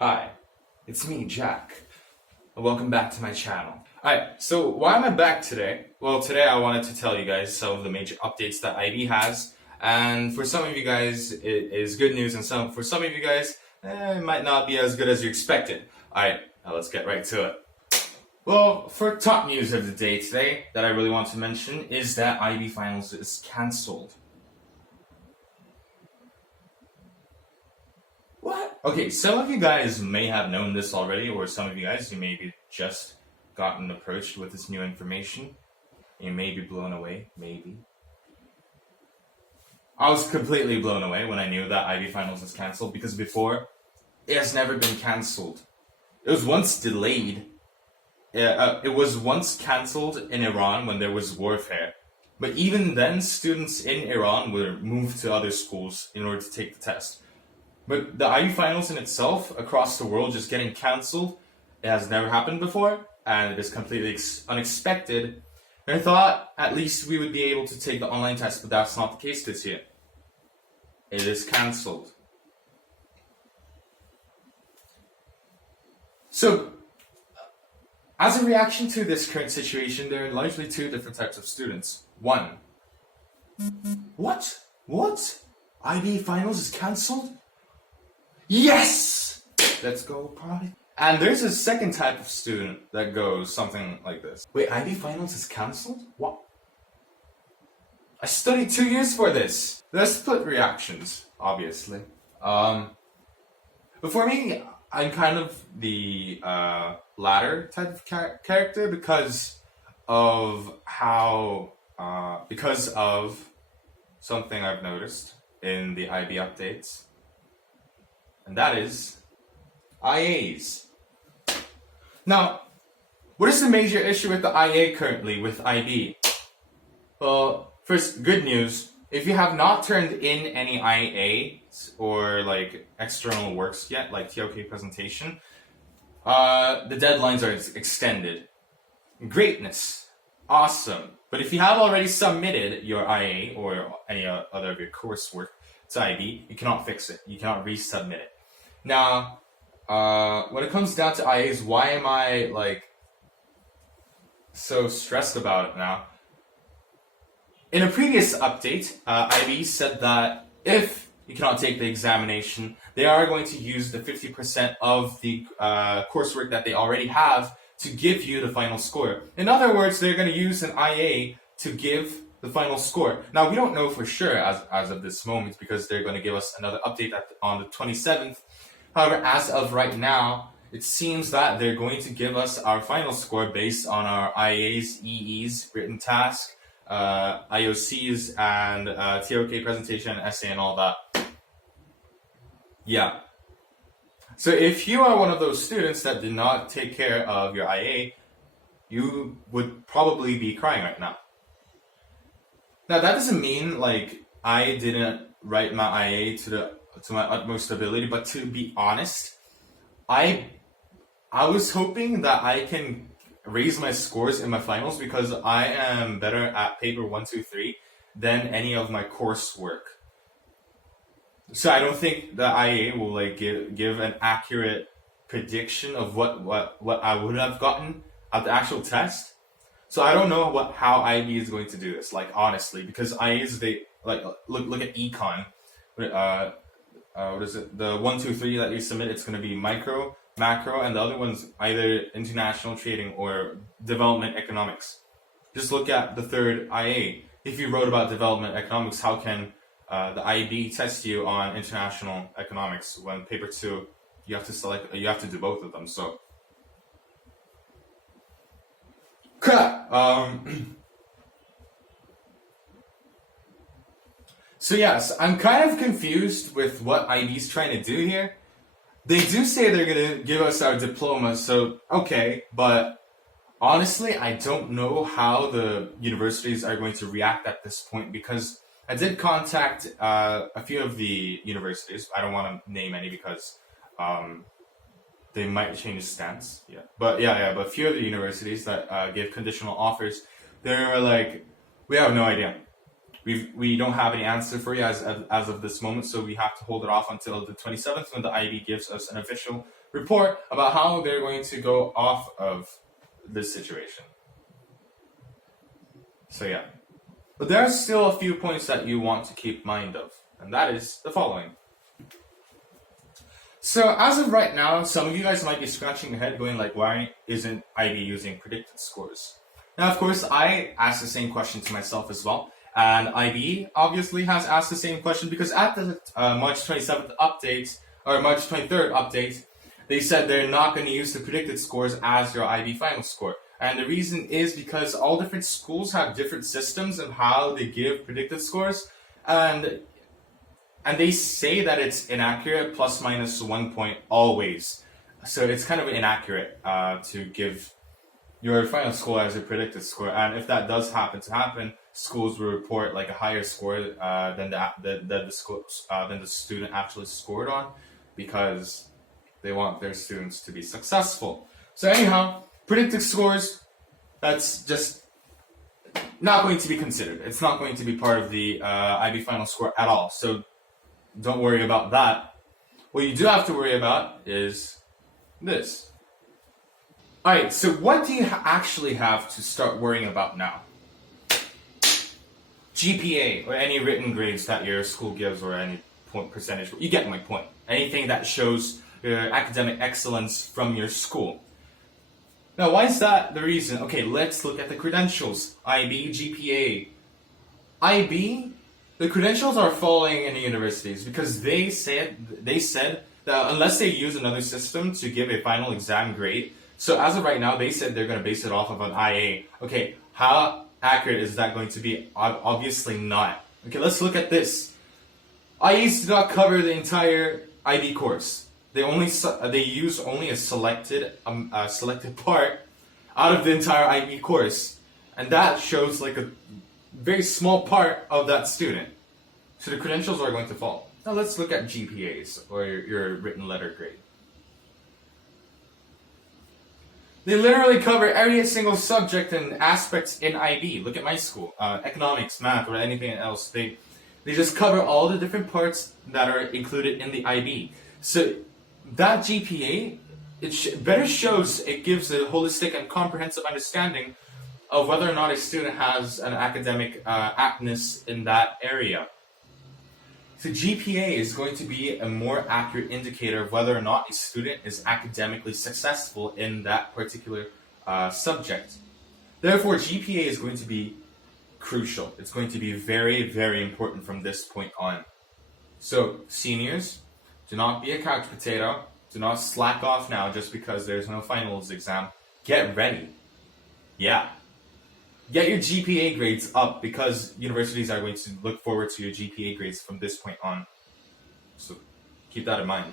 Hi, it's me, Jack. Welcome back to my channel. Alright, so why am I back today? Well, today I wanted to tell you guys some of the major updates that IB has. And for some of you guys, it is good news, and for some of you guys, it might not be as good as you expected. Alright, now let's get right to it. Well, for top news of the day today that I really want to mention is that IB Finals is cancelled. What? Okay, some of you guys may have known this already, or some of you guys, you may be just gotten approached with this new information. You may be blown away, maybe. I was completely blown away when I knew that IB Finals was cancelled, because before, it has never been cancelled. It was once delayed. It was once cancelled in Iran when there was warfare. But even then, students in Iran were moved to other schools in order to take the test. But the IB Finals in itself, across the world, just getting cancelled, it has never happened before, and it is completely unexpected. And I thought at least we would be able to take the online test, but that's not the case this year. It is cancelled. So, as a reaction to this current situation, there are largely two different types of students. One, what? IB Finals is cancelled? Yes! Let's go party. And there's a second type of student that goes something like this. Wait, IB Finals is cancelled? What? I studied 2 years for this. There's split reactions, obviously. But for me, I'm kind of the latter type of character because of something I've noticed in the IB updates. And that is IAs. Now, what is the major issue with the IA currently with IB? Well, first, good news. If you have not turned in any IAs or like external works yet, like TOK presentation, the deadlines are extended. Greatness. Awesome. But if you have already submitted your IA or any other of your coursework to IB, you cannot fix it. You cannot resubmit it. Now, when it comes down to IAs, why am I like so stressed about it now? In a previous update, IB said that if you cannot take the examination, they are going to use the 50% of the coursework that they already have to give you the final score. In other words, they're going to use an IA to give the final score. Now, we don't know for sure as of this moment because they're going to give us another update on the 27th. However, as of right now, it seems that they're going to give us our final score based on our IAs, EEs, written task, IOCs, and TOK presentation, essay, and all that. Yeah. So if you are one of those students that did not take care of your IA, you would probably be crying right now. Now, that doesn't mean like I didn't write my IA to my utmost ability, but to be honest, I was hoping that I can raise my scores in my finals because I am better at paper 1, 2, 3 than any of my coursework. So I don't think the IA will like give an accurate prediction of what I would have gotten at the actual test. So I don't know how IB is going to do this, like honestly, because IAs, they like look at econ. What is it? The 1, 2, 3 that you submit, it's going to be micro, macro, and the other one's either international trading or development economics. Just look at the third IA. If you wrote about development economics, how can the IB test you on international economics when paper 2 you have to do both of them? So crap. So yes, I'm kind of confused with what IB's trying to do here. They do say they're going to give us our diploma, so okay, but honestly, I don't know how the universities are going to react at this point because I did contact a few of the universities. I don't want to name any because they might change stance. Yeah, but a few of the universities that give conditional offers, they were like, we have no idea. we don't have any answer for you as of this moment, so we have to hold it off until the 27th when the IB gives us an official report about how they're going to go off of this situation. So yeah. But there are still a few points that you want to keep mind of, and that is the following. So as of right now, some of you guys might be scratching your head going like, why isn't IB using predicted scores? Now, of course, I asked the same question to myself as well. And IB obviously has asked the same question because at the March 27th update, or March 23rd update, they said they're not going to use the predicted scores as your IB final score. And the reason is because all different schools have different systems of how they give predicted scores. And they say that it's inaccurate, plus minus 1 point always. So it's kind of inaccurate to give your final score as a predicted score. And if that does happen to happen, schools will report like a higher score than the student actually scored on, because they want their students to be successful. So anyhow, predicted scores, that's just not going to be considered. It's not going to be part of the IB final score at all. So don't worry about that. What you do have to worry about is this. Alright, so what do you actually have to start worrying about now? GPA, or any written grades that your school gives, or any point percentage. You get my point. Anything that shows your academic excellence from your school. Now, why is that the reason? Okay, let's look at the credentials. IB, GPA. IB, the credentials are falling in the universities because they said that unless they use another system to give a final exam grade, so as of right now, they said they're going to base it off of an IA. Okay, how accurate is that going to be? Obviously not. Okay, let's look at this. IAs do not cover the entire IB course. They use only a selected part out of the entire IB course, and that shows like a very small part of that student. So the credentials are going to fall. Now let's look at GPAs, or your written letter grade. They literally cover every single subject and aspects in IB. Look at my school, economics, math, or anything else. They just cover all the different parts that are included in the IB. So that GPA, better shows, it gives a holistic and comprehensive understanding of whether or not a student has an academic aptness in that area. So GPA is going to be a more accurate indicator of whether or not a student is academically successful in that particular subject. Therefore, GPA is going to be crucial. It's going to be very, very important from this point on. So, seniors, do not be a couch potato. Do not slack off now just because there's no finals exam. Get ready. Yeah. Get your GPA grades up, because universities are going to look forward to your GPA grades from this point on. So keep that in mind.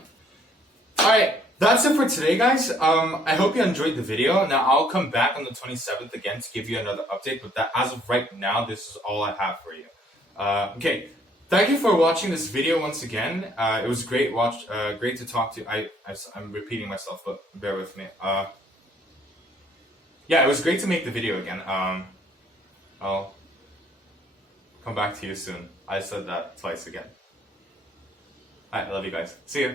Alright, that's it for today, guys. I hope you enjoyed the video. Now I'll come back on the 27th again to give you another update, but that, as of right now, this is all I have for you. Okay, thank you for watching this video once again. It was great to talk to you. I'm repeating myself, but bear with me. Yeah, it was great to make the video again. I'll come back to you soon. I said that twice again. Alright, I love you guys. See ya.